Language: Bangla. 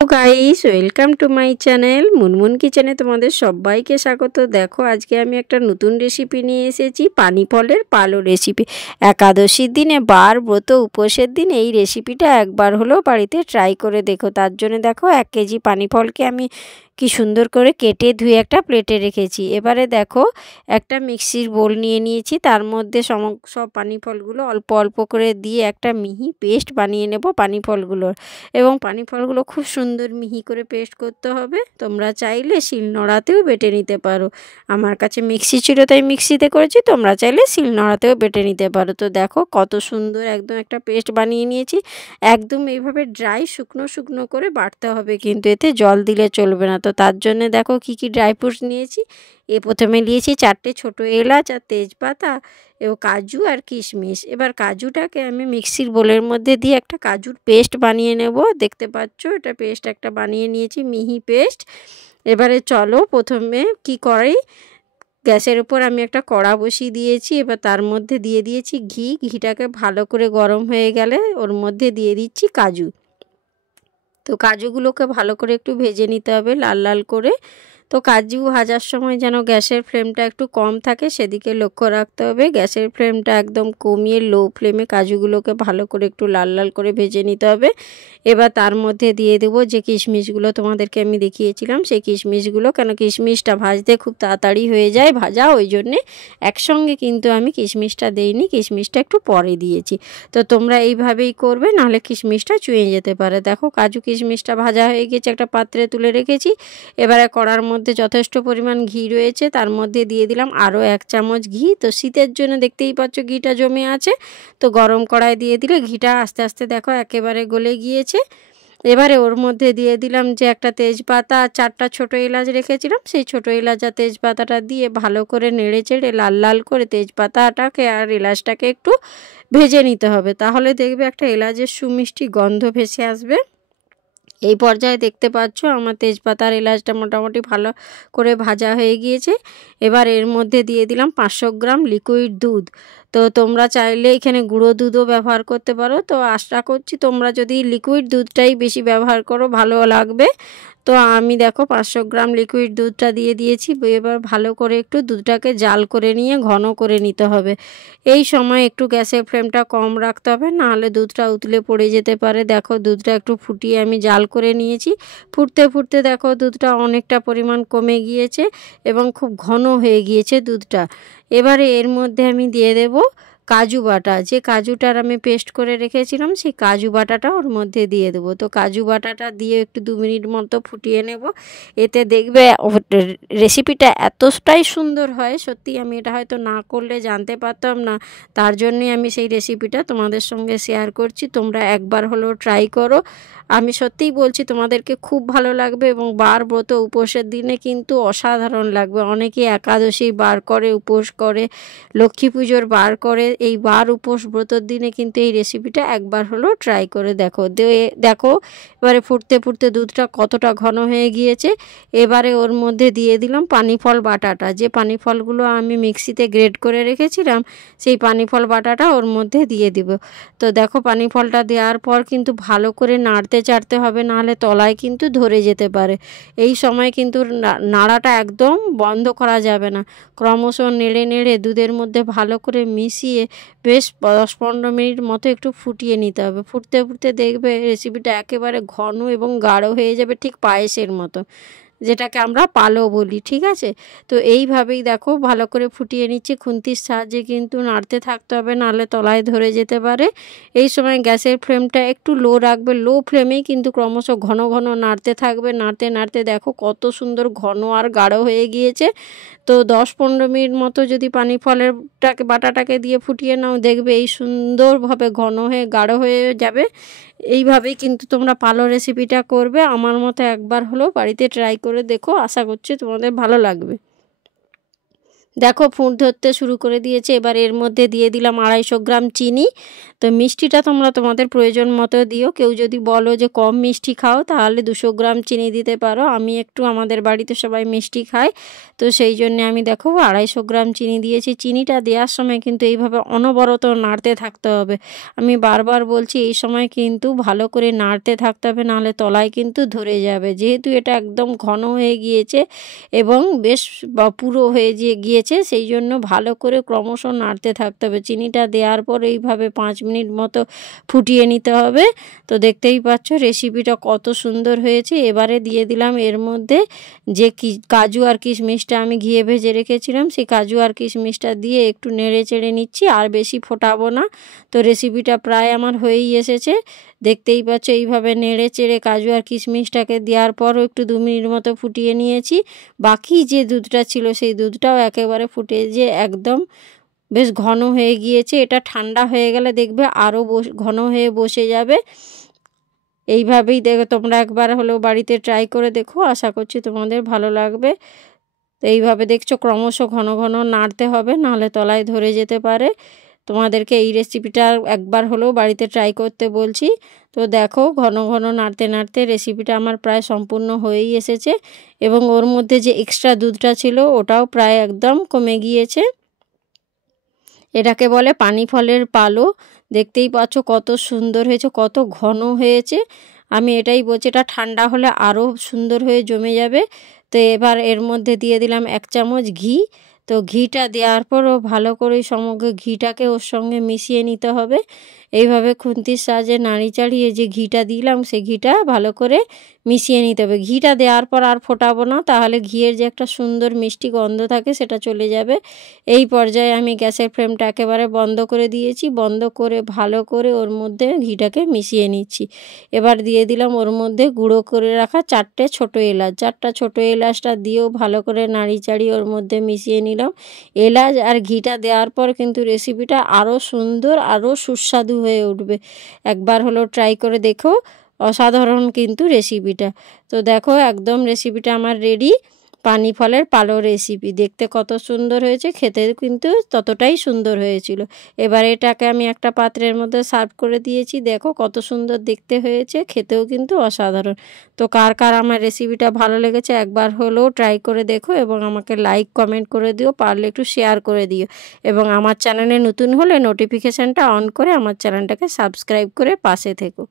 Guys, welcome to my channel Munmun কিচেনে তোমাদের সবাইকে স্বাগত। দেখো, আজকে আমি একটা নতুন রেসিপি নিয়ে এসেছি, পানি ফলের পালো রেসিপি। একাদশীর দিনে, বার ব্রত উপোসের দিন এই রেসিপিটা একবার হলেও বাড়িতে ট্রাই করে দেখো। তার জন্য দেখো 1 কেজি পানি ফলকে আমি কি সুন্দর করে কেটে ধুয়ে একটা প্লেটে রেখেছি। এবারে দেখো একটা মিক্সির বোল নিয়ে নিয়েছি, তার মধ্যে সব পানি ফলগুলো অল্প অল্প করে দিয়ে একটা মিহি পেস্ট বানিয়ে নেব পানি ফলগুলোর। এবং পানি ফলগুলো খুব সুন্দর মিহি করে পেস্ট করতে হবে। তোমরা চাইলে শিলনোড়াতেও বেটে নিতে পারো। আমার কাছে মিক্সি ছিল তাই মিক্সিতে করেছি, তোমরা চাইলে শিলনোড়াতেও বেটে নিতে পারো। তো দেখো কত সুন্দর একদম একটা পেস্ট বানিয়ে নিয়েছি। একদম এইভাবে ড্রাই শুকনো শুকনো করে বাটতে হবে, কিন্তু এতে জল দিলে চলবে না। তো তার জন্য দেখো কি কি ড্রাই ফ্রুটস নিয়েছি। প্রথমে নিয়েছি 4টে ছোটো এলাচ আর তেজপাতা এবং কাজু আর কিশমিশ। এবার কাজুটাকে আমি মিক্সির বোলের মধ্যে দিয়ে একটা কাজুর পেস্ট বানিয়ে নেব। দেখতে পাচ্ছ এটা পেস্ট একটা বানিয়ে নিয়েছি, মিহি পেস্ট। এবারে চলো প্রথমে কি করি, গ্যাসের উপর আমি একটা কড়া বসিয়ে দিয়েছি। এবার তার মধ্যে দিয়ে দিয়েছি ঘি। ঘিটাকে ভালো করে গরম হয়ে গেলে ওর মধ্যে দিয়ে দিচ্ছি কাজু। তো কাজুগুলোকে ভালো করে একটু ভেজে নিতে হবে লাল লাল করে। তো কাজু ভাজার সময় যেন গ্যাসের ফ্লেমটা একটু কম থাকে সেদিকে লক্ষ্য রাখতে হবে। গ্যাসের ফ্লেমটা একদম কমিয়ে লো ফ্লেমে কাজুগুলোকে ভালো করে একটু লাল লাল করে ভেজে নিতে হবে। এবার তার মধ্যে দিয়ে দেবো যে কিশমিশগুলো তোমাদেরকে আমি দেখিয়েছিলাম, সেই কিশমিশগুলো। কেন কিশমিশটা ভাজতে খুব তাড়াতাড়ি হয়ে যায় ভাজা, ওই জন্যে একসঙ্গে কিন্তু আমি কিশমিশটা দেইনি, কিশমিশটা একটু পরে দিয়েছি। তো তোমরা এইভাবেই করবে, নাহলে কিশমিশটা চুঁয়ে যেতে পারে। দেখো কাজু কিশমিশটা ভাজা হয়ে গেছে, একটা পাত্রে তুলে রেখেছি। এবারে কড়ার মধ্যে যথেষ্ট পরিমাণ ঘি রয়েছে, তার মধ্যে দিয়ে দিলাম আরও 1 চামচ ঘি। তো শীতের জন্য দেখতেই পাচ্ছ ঘিটা জমে আছে। তো গরম কড়ায় দিয়ে দিলে ঘিটা আস্তে আস্তে দেখো একেবারে গলে গিয়েছে। এবারে ওর মধ্যে দিয়ে দিলাম যে একটা তেজপাতা আর 4টা ছোটো এলাচ রেখেছিলাম, সেই ছোটো এলাচ আর তেজপাতাটা দিয়ে ভালো করে নেড়ে চেড়ে লাল লাল করে তেজপাতাটাকে আর এলাচটাকে একটু ভেজে নিতে হবে। তাহলে দেখবে একটা এলাচের সুমিষ্টি গন্ধ ভেসে আসবে। এই পর্যায়ে দেখতে পাচ্ছ আমার তেজপাতার এলাচটা মোটামুটি ভালো করে ভাজা হয়ে গিয়েছে। এবার এর মধ্যে দিয়ে দিলাম 500 গ্রাম লিকুইড দুধ। তো তোমরা চাইলে এখানে গুঁড়ো দুধও ব্যবহার করতে পারো। তো আশা করছি তোমরা যদি লিকুইড দুধটাই বেশি ব্যবহার করো ভালো লাগবে। তো আমি দেখো 500 গ্রাম লিকুইড দুধটা দিয়ে দিয়েছি। এবার ভালো করে একটু দুধটাকে জাল করে নিয়ে ঘন করে নিতে হবে। এই সময় একটু গ্যাসের ফ্লেমটা কম রাখতে হবে, নাহলে দুধটা উতলে পড়ে যেতে পারে। দেখো দুধটা একটু ফুটিয়ে আমি জাল করে নিয়েছি। ফুটতে ফুটতে দেখো দুধটা অনেকটা পরিমাণ কমে গিয়েছে এবং খুব ঘন হয়ে গিয়েছে দুধটা। এবারে এর মধ্যে আমি দিয়ে দেব কাজু বাটা। যে কাজুটার আমি পেস্ট করে রেখেছিলাম সেই কাজু বাটাটা ওর মধ্যে দিয়ে দেবো। তো কাজু বাটাটা দিয়ে একটু 2 মিনিট মতো ফুটিয়ে নেব। এতে দেখবে রেসিপিটা এতটাই সুন্দর হয়, সত্যি আমি এটা হয়তো না করলে জানতে পারতাম না। তার জন্যই আমি সেই রেসিপিটা তোমাদের সঙ্গে শেয়ার করছি। তোমরা একবার হলেও ট্রাই করো। আমি সত্যিই বলছি তোমাদেরকে খুব ভালো লাগবে এবং বার ব্রত উপোসের দিনে কিন্তু অসাধারণ লাগবে। অনেকে একাদশী বার করে, উপোস করে, লক্ষ্মী পুজোর বার করে। এই বার উপোস ব্রতর দিনে কিন্তু এই রেসিপিটা একবার হলেও ট্রাই করে দেখো। দেখো এবারে ফুটতে ফুটতে দুধটা কতটা ঘন হয়ে গিয়েছে। এবারে ওর মধ্যে দিয়ে দিলাম পানি ফল বাটাটা। যে পানি ফলগুলো আমি মিক্সিতে গ্রেড করে রেখেছিলাম সেই পানি ফল বাটাটা ওর মধ্যে দিয়ে দিব। তো দেখো পানি ফলটা দেওয়ার পর কিন্তু ভালো করে নাড়তে চাড়তে হবে, নাহলে তলায় কিন্তু ধরে যেতে পারে। এই সময় কিন্তু নাড়াটা একদম বন্ধ করা যাবে না। ক্রমশ নেড়ে নেড়ে দুধের মধ্যে ভালো করে মিশিয়ে বেশ 10-15 মিনিট মতো একটু ফুটিয়ে নিতে হবে। ফুটতে ফুটতে দেখবে রেসিপিটা একেবারে ঘন এবং গাঢ় হয়ে যাবে, ঠিক পায়েসের মতো, যেটাকে আমরা পালো বলি। ঠিক আছে, তো এইভাবেই দেখো ভালো করে ফুটিয়ে নিচ্ছি। খুন্তির সাহায্যে কিন্তু নাড়তে থাকতে হবে, নাহলে তলায় ধরে যেতে পারে। এই সময় গ্যাসের ফ্লেমটা একটু লো রাখবে। লো ফ্লেমেই কিন্তু ক্রমশ ঘন ঘন নাড়তে থাকবে। নাড়তে নাড়তে দেখো কত সুন্দর ঘন আর গাঢ় হয়ে গিয়েছে। তো 10-15 মিনিট মতো যদি পানি ফলেরটাকে বাটাটাকে দিয়ে ফুটিয়ে নাও, দেখবে এই সুন্দরভাবে ঘন হয়ে গাঢ় হয়ে যাবে। এইভাবেই কিন্তু তোমরা পালো রেসিপিটা করবে। আমার মতো একবার হলেও বাড়িতে ট্রাই করে দেখো, আশা করছি তোমাদের ভালো লাগবে। দেখো ফুট ধরতে শুরু করে দিয়েছে। এবার এর মধ্যে দিয়ে দিলাম 250 গ্রাম চিনি। তো মিষ্টিটা তোমরা তোমাদের প্রয়োজন মতো দিও। কেউ যদি বলো যে কম মিষ্টি খাও তাহলে 200 গ্রাম চিনি দিতে পারো। আমি একটু আমাদের বাড়িতে সবাই মিষ্টি খায়, তো সেই জন্যে আমি দেখো 250 গ্রাম চিনি দিয়েছি। চিনিটা দেওয়ার সময় কিন্তু এইভাবে অনবরত নাড়তে থাকতে হবে। আমি বারবার বলছি এই সময় কিন্তু ভালো করে নাড়তে থাকতে হবে, নাহলে তলায় কিন্তু ধরে যাবে। যেহেতু এটা একদম ঘন হয়ে গিয়েছে এবং বেশ পুরো হয়ে গিয়েছে, সেই জন্য ভালো করে ক্রমশ নাড়তে থাকতে হবে। চিনিটা দেওয়ার পর এইভাবে 5 মিনিট মতো ফুটিয়ে নিতে হবে। তো দেখতেই পাচ্ছ রেসিপিটা কত সুন্দর হয়েছে। এবারে দিয়ে দিলাম এর মধ্যে যে কাজু আর কিশমিশটা আমি ঘিয়ে ভেজে রেখেছিলাম, সেই কাজু আর কিশমিশটা দিয়ে একটু নেড়ে চেড়ে নিচ্ছি, আর বেশি ফোটাবো না। তো রেসিপিটা প্রায় আমার হয়েই এসেছে। দেখতেই পাচ্ছ এইভাবে নেড়ে চেড়ে কাজু আর কিশমিশটাকে দেওয়ার পরও একটু 2 মিনিট মতো ফুটিয়ে নিয়েছি। বাকি যে দুধটা ছিল সেই দুধটাও একেবারে ফুটে যে একদম বেশ ঘন হয়ে গিয়েছে। এটা ঠান্ডা হয়ে গেলে দেখবে আরও ঘন হয়ে বসে যাবে। এইভাবেই দেখো তোমরা একবার হলেও বাড়িতে ট্রাই করে দেখো, আশা করছি তোমাদের ভালো লাগবে। তো এইভাবে দেখছো ক্রমশ ঘন ঘন নাড়তে হবে, নাহলে তলায় ধরে যেতে পারে। তোমাদেরকে এই রেসিপিটা একবার হলেও বাড়িতে ট্রাই করতে বলছি। তো দেখো ঘন ঘন নাড়তে নাড়তে রেসিপিটা আমার প্রায় সম্পূর্ণ হয়েই এসেছে এবং ওর মধ্যে যে এক্সট্রা দুধটা ছিল ওটাও প্রায় একদম কমে গিয়েছে। এটাকে বলে পানি ফলের পালো। দেখতেই পাচ্ছ কত সুন্দর হয়েছে, কত ঘন হয়েছে। আমি এটাই বলছি, এটা ঠান্ডা হলে আরও সুন্দর হয়ে জমে যাবে। তো এবার এর মধ্যে দিয়ে দিলাম 1 চামচ ঘি। তো ঘিটা দেওয়ার পরও ভালো করে সমগ্র ঘিটাকে ওর সঙ্গে মিশিয়ে নিতে হবে। এইভাবে খুন্তির সাহায্যে নাড়ি চাড়িয়ে যে ঘিটা দিলাম সেই ঘিটা ভালো করে মিশিয়ে নিতে হবে। ঘিটা দেওয়ার পর আর ফোটাবো না, তাহলে ঘিয়ের যে একটা সুন্দর মিষ্টি গন্ধ থাকে সেটা চলে যাবে। এই পর্যায়ে আমি গ্যাসের ফ্লেমটা একেবারে বন্ধ করে দিয়েছি। বন্ধ করে ভালো করে ওর মধ্যে ঘিটাকে মিশিয়ে নিচ্ছি। এবার দিয়ে দিলাম ওর মধ্যে গুঁড়ো করে রাখা 4টে ছোটো এলাচ। 4টা ছোটো এলাচটা দিয়েও ভালো করে নাড়ি চাড়িয়ে ওর মধ্যে মিশিয়ে নিলাম। এলাচ আর ঘিটা দেওয়ার পর কিন্তু রেসিপিটা আরও সুন্দর, আরও সুস্বাদু হয়ে উঠবে। একবার হলো ট্রাই করে দেখো, অসাধারণ কিন্তু রেসিপিটা। তো দেখো একদম রেসিপিটা আমার রেডি। পানি ফলের পালো রেসিপি দেখতে কত সুন্দর হয়েছে, খেতে কিন্তু ততটাই সুন্দর হয়েছিল। এবার এটাকে আমি একটা পাত্রের মধ্যে সার্ভ করে দিয়েছি। দেখো কত সুন্দর দেখতে হয়েছে, খেতেও কিন্তু অসাধারণ। তো কার কার আমার রেসিপিটা ভালো লেগেছে একবার হলেও ট্রাই করে দেখো এবং আমাকে লাইক কমেন্ট করে দিও, পারলে একটু শেয়ার করে দিও এবং আমার চ্যানেলে নতুন হলে নোটিফিকেশানটা অন করে আমার চ্যানেলটাকে সাবস্ক্রাইব করে পাশে থেকো।